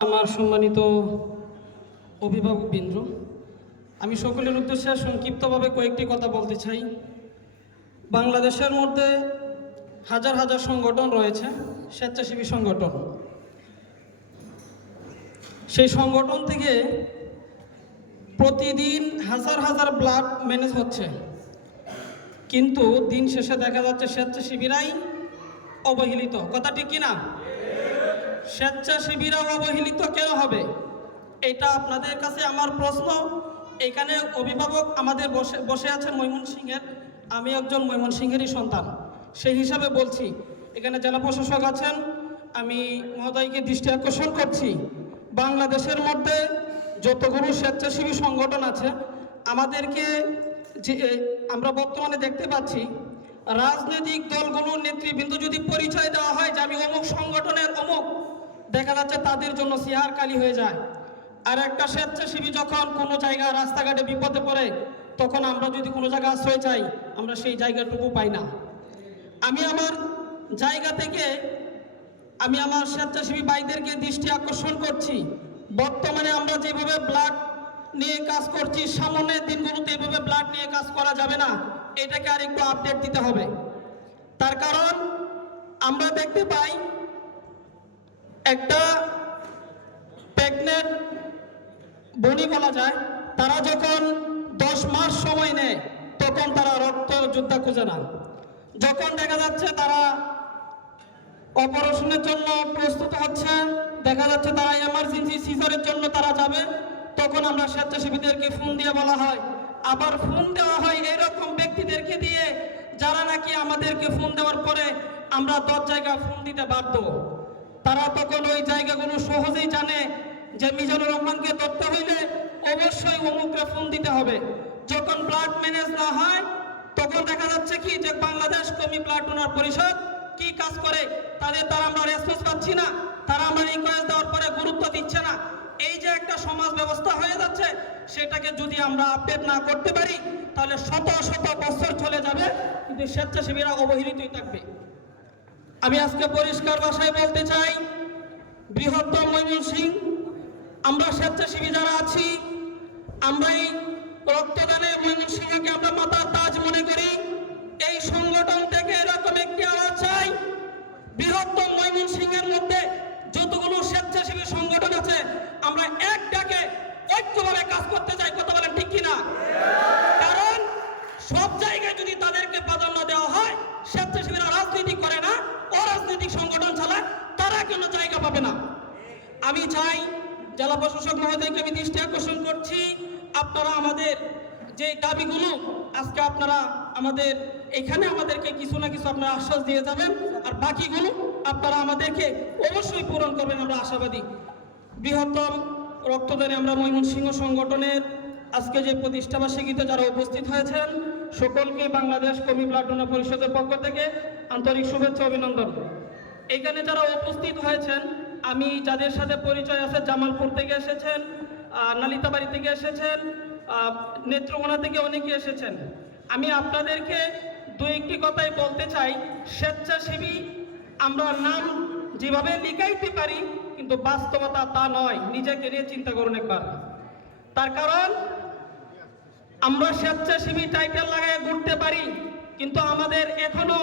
আমার সম্মানিত অভিভাবকবৃন্দ, আমি সকলের উদ্দেশ্যে সংক্ষিপ্তভাবে কয়েকটি কথা বলতে চাই। বাংলাদেশের মধ্যে হাজার হাজার সংগঠন রয়েছে, স্বেচ্ছাসেবী সংগঠন। সেই সংগঠন থেকে প্রতিদিন হাজার হাজার ব্লাড ম্যানেজ হচ্ছে, কিন্তু দিন শেষে দেখা যাচ্ছে স্বেচ্ছাসেবীরাই অবহেলিত। কথা ঠিক কিনা? স্বেচ্ছাসেবীরা অবহেলিত কেন হবে? এটা আপনাদের কাছে আমার প্রশ্ন। এখানে অভিভাবক আমাদের বসে আছেন ময়মনসিংহের, আমি একজন ময়মনসিংহেরই সন্তান, সেই হিসাবে বলছি। এখানে জেলা প্রশাসক আছেন, আমি মহোদয়কে দৃষ্টি আকর্ষণ করছি, বাংলাদেশের মধ্যে যতগুলো স্বেচ্ছাসেবী সংগঠন আছে আমাদেরকে যে আমরা বর্তমানে দেখতে পাচ্ছি, রাজনৈতিক দলগুলোর নেতৃবৃন্দ যদি পরিচয় দেওয়া হয় যে আমি অমুক সংগঠনের অমুক, দেখা যাচ্ছে তাদের জন্য চেহার কালি হয়ে যায়। আর একটা স্বেচ্ছাসেবী যখন কোনো জায়গায় রাস্তাঘাটে বিপদে পড়ে, তখন আমরা যদি কোনো জায়গায় আশ্রয় চাই, আমরা সেই জায়গাটুকু পাই না। আমি আমার জায়গা থেকে আমি আমার স্বেচ্ছাসেবী ভাইদেরকে দৃষ্টি আকর্ষণ করছি, বর্তমানে আমরা যেভাবে ব্লাড নিয়ে কাজ করছি, সামনের দিনগুলোতে এভাবে ব্লাড নিয়ে কাজ করা যাবে না। এটাকে আর একটু আপডেট দিতে হবে। তার কারণ আমরা দেখতে পাই একটা প্রেগনেন্ট বনি বলা যায়, তারা যখন 10 মাস সময় নেয় তখন তারা রক্ত যোদ্ধা খুঁজে না। যখন দেখা যাচ্ছে তারা অপারেশনের জন্য প্রস্তুত হচ্ছে, দেখা যাচ্ছে তারা এমার্জেন্সি সিজারের জন্য তারা যাবে, তখন আমরা স্বেচ্ছাসেবীদেরকে ফোন দিয়ে বলা হয়। আবার ফোন দেওয়া হয় এরকম ব্যক্তিদেরকে দিয়ে যারা নাকি আমাদেরকে ফোন দেওয়ার পরে আমরা 10 জায়গায় ফোন দিতে বাধ্য। তারা তখন ওই জায়গাগুলো সহজেই জানে যে মিজানুর রহমানকে ধরতে হইলে অবশ্যই অমুকরা ফোন দিতে হবে। যখন ব্লাড ম্যানেজ না হয় তখন দেখা যাচ্ছে কি যে বাংলাদেশ কমি ব্লাড ডোনার পরিষদ কি কাজ করে, তাদের দ্বারা আমরা রেসপন্স পাচ্ছি না, তারা আমরা রিকোয়েস্ট দেওয়ার পরে গুরুত্ব দিচ্ছে না। এই যে একটা সমাজ ব্যবস্থা হয়ে যাচ্ছে, সেটাকে যদি আমরা আপডেট না করতে পারি তাহলে শত শত বছর চলে যাবে, কিন্তু স্বেচ্ছাসেবীরা অবহেলিতই থাকবে। আমি আজকে পরিষ্কার ভাষায় বলতে চাই, বৃহত্তম ময়মনসিংহ আমরা স্বেচ্ছাসেবী যারা আছি, আমরা এই রক্তদানে ময়মনসিংহকে আমরা মাতার তাজ মনে করি। এই সংগঠন থেকে এরকম একটি আওয়াজ চাই, বৃহত্তম ময়মনসিংহের মধ্যে যতগুলো স্বেচ্ছাসেবী সংগঠন আছে আমরা এক ডাকে ঐক্যভাবে কাজ করতে চাই। কথা বলেন ঠিক কিনা? কারণ সব জায়গায় যদি তাদেরকে প্রাধান্য দেওয়া হয়, স্বেচ্ছাসেবীরা রাজনীতি করে না, অরাজনৈতিক সংগঠন চালায়, তারা কোনো জায়গা পাবে না। আমি চাই জেলা প্রশাসক মহোদয়কে আমি দৃষ্টি আকর্ষণ করছি, আপনারা আমাদের যে দাবিগুলো আজকে আপনারা আমাদের এখানে আমাদেরকে কিছু না কিছু আপনারা আশ্বাস দিয়ে যাবেন, আর বাকিগুলো আপনারা আমাদেরকে অবশ্যই পূরণ করবেন, আমরা আশাবাদী। বৃহত্তম রক্তদানে আমরা ময়মনসিংহ সংগঠনের আজকে যে প্রতিষ্ঠাবার্ষিকীতে যারা উপস্থিত হয়েছেন, সকলকে বাংলাদেশ কমি ব্লাড ডোনার পরিষদের পক্ষ থেকে আন্তরিক শুভেচ্ছা অভিনন্দন। এখানে যারা উপস্থিত হয়েছেন, আমি যাদের সাথে পরিচয় আছে, জামালপুর থেকে এসেছেন, নালিতাবাড়ি থেকে এসেছেন, নেত্রকোনা থেকে অনেকে এসেছেন। আমি আপনাদেরকে দু একটি কথাই বলতে চাই, স্বেচ্ছাসেবী আমরা নাম যেভাবে লিখাইতে পারি, কিন্তু বাস্তবতা তা নয়। নিজেকে নিয়ে চিন্তা করুন একবার। তার কারণ আমরা স্বেচ্ছাসেবী টাইটেল লাগায় ঘুরতে পারি, কিন্তু আমাদের এখনো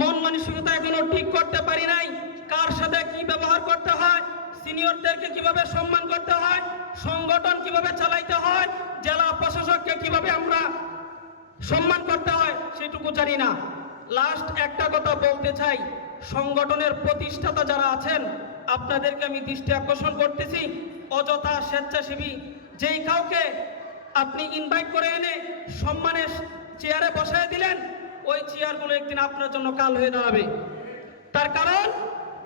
মন মানসিকতা এখনো ঠিক করতে পারি নাই। কার সাথে কি ব্যবহার করতে হয়, সিনিয়রদেরকে কিভাবে সম্মান করতে হয়, সংগঠন কিভাবে চালাইতে হয়, জেলা প্রশাসককে কিভাবে আমরা সম্মান করতে হয়, সেটুকু জানি না। লাস্ট একটা কথা বলতে চাই, সংগঠনের প্রতিষ্ঠাতা যারা আছেন আপনাদেরকে আমি দৃষ্টি আকর্ষণ করতেছি, অযথা স্বেচ্ছাসেবী যেই কাউকে আপনি ইনভাইট করে এনে সম্মানের চেয়ারে বসায় দিলেন, ওই চেয়ারগুলো একদিন আপনার জন্য কাল হয়ে দাঁড়াবে। তার কারণ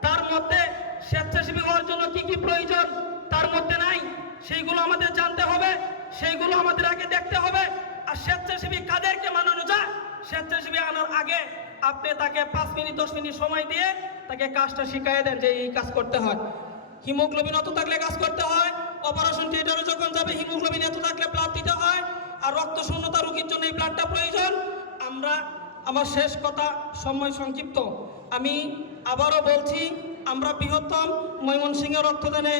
তার মধ্যে স্বেচ্ছাসেবী হওয়ার জন্য কি কি প্রয়োজন তার মধ্যে নাই, সেইগুলো আমাদের জানতে হবে, সেইগুলো আমাদের আগে দেখতে হবে। আর স্বেচ্ছাসেবী কাদেরকে মানানো যায়, স্বেচ্ছাসেবী আনার আগে আপনি তাকে 5 মিনিট 10 মিনিট সময় দিয়ে তাকে কাজটা শিখিয়ে দেন যে এই কাজ করতে হয়। হিমোগ্লোবিন অত থাকলে কাজ করতে হয়, অপারেশন থিয়েটারে যখন যাবে হিমোগ্লোবিন এত থাকলে ব্লাড দিতে হয়, আর রক্ত শূন্যতা রোগীর জন্য এই ব্লাডটা প্রয়োজন। আমার শেষ কথা, সময় সংক্ষিপ্ত, আমি আবারও বলছি আমরা বৃহত্তম ময়মনসিংহের রক্তদানে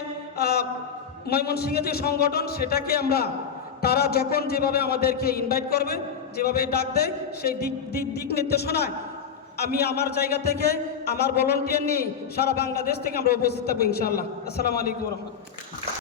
ময়মনসিংহের যে সংগঠন সেটাকে আমরা তারা যখন যেভাবে আমাদেরকে ইনভাইট করবে, যেভাবে ডাক দেয়, সেই দিক নির্দেশনায় আমি আমার জায়গা থেকে আমার ভলান্টিয়ার নিয়ে সারা বাংলাদেশ থেকে আমরা উপস্থিত থাকবো ইনশাআল্লাহ। আসসালামু আলাইকুম রহমতুল্লাহ।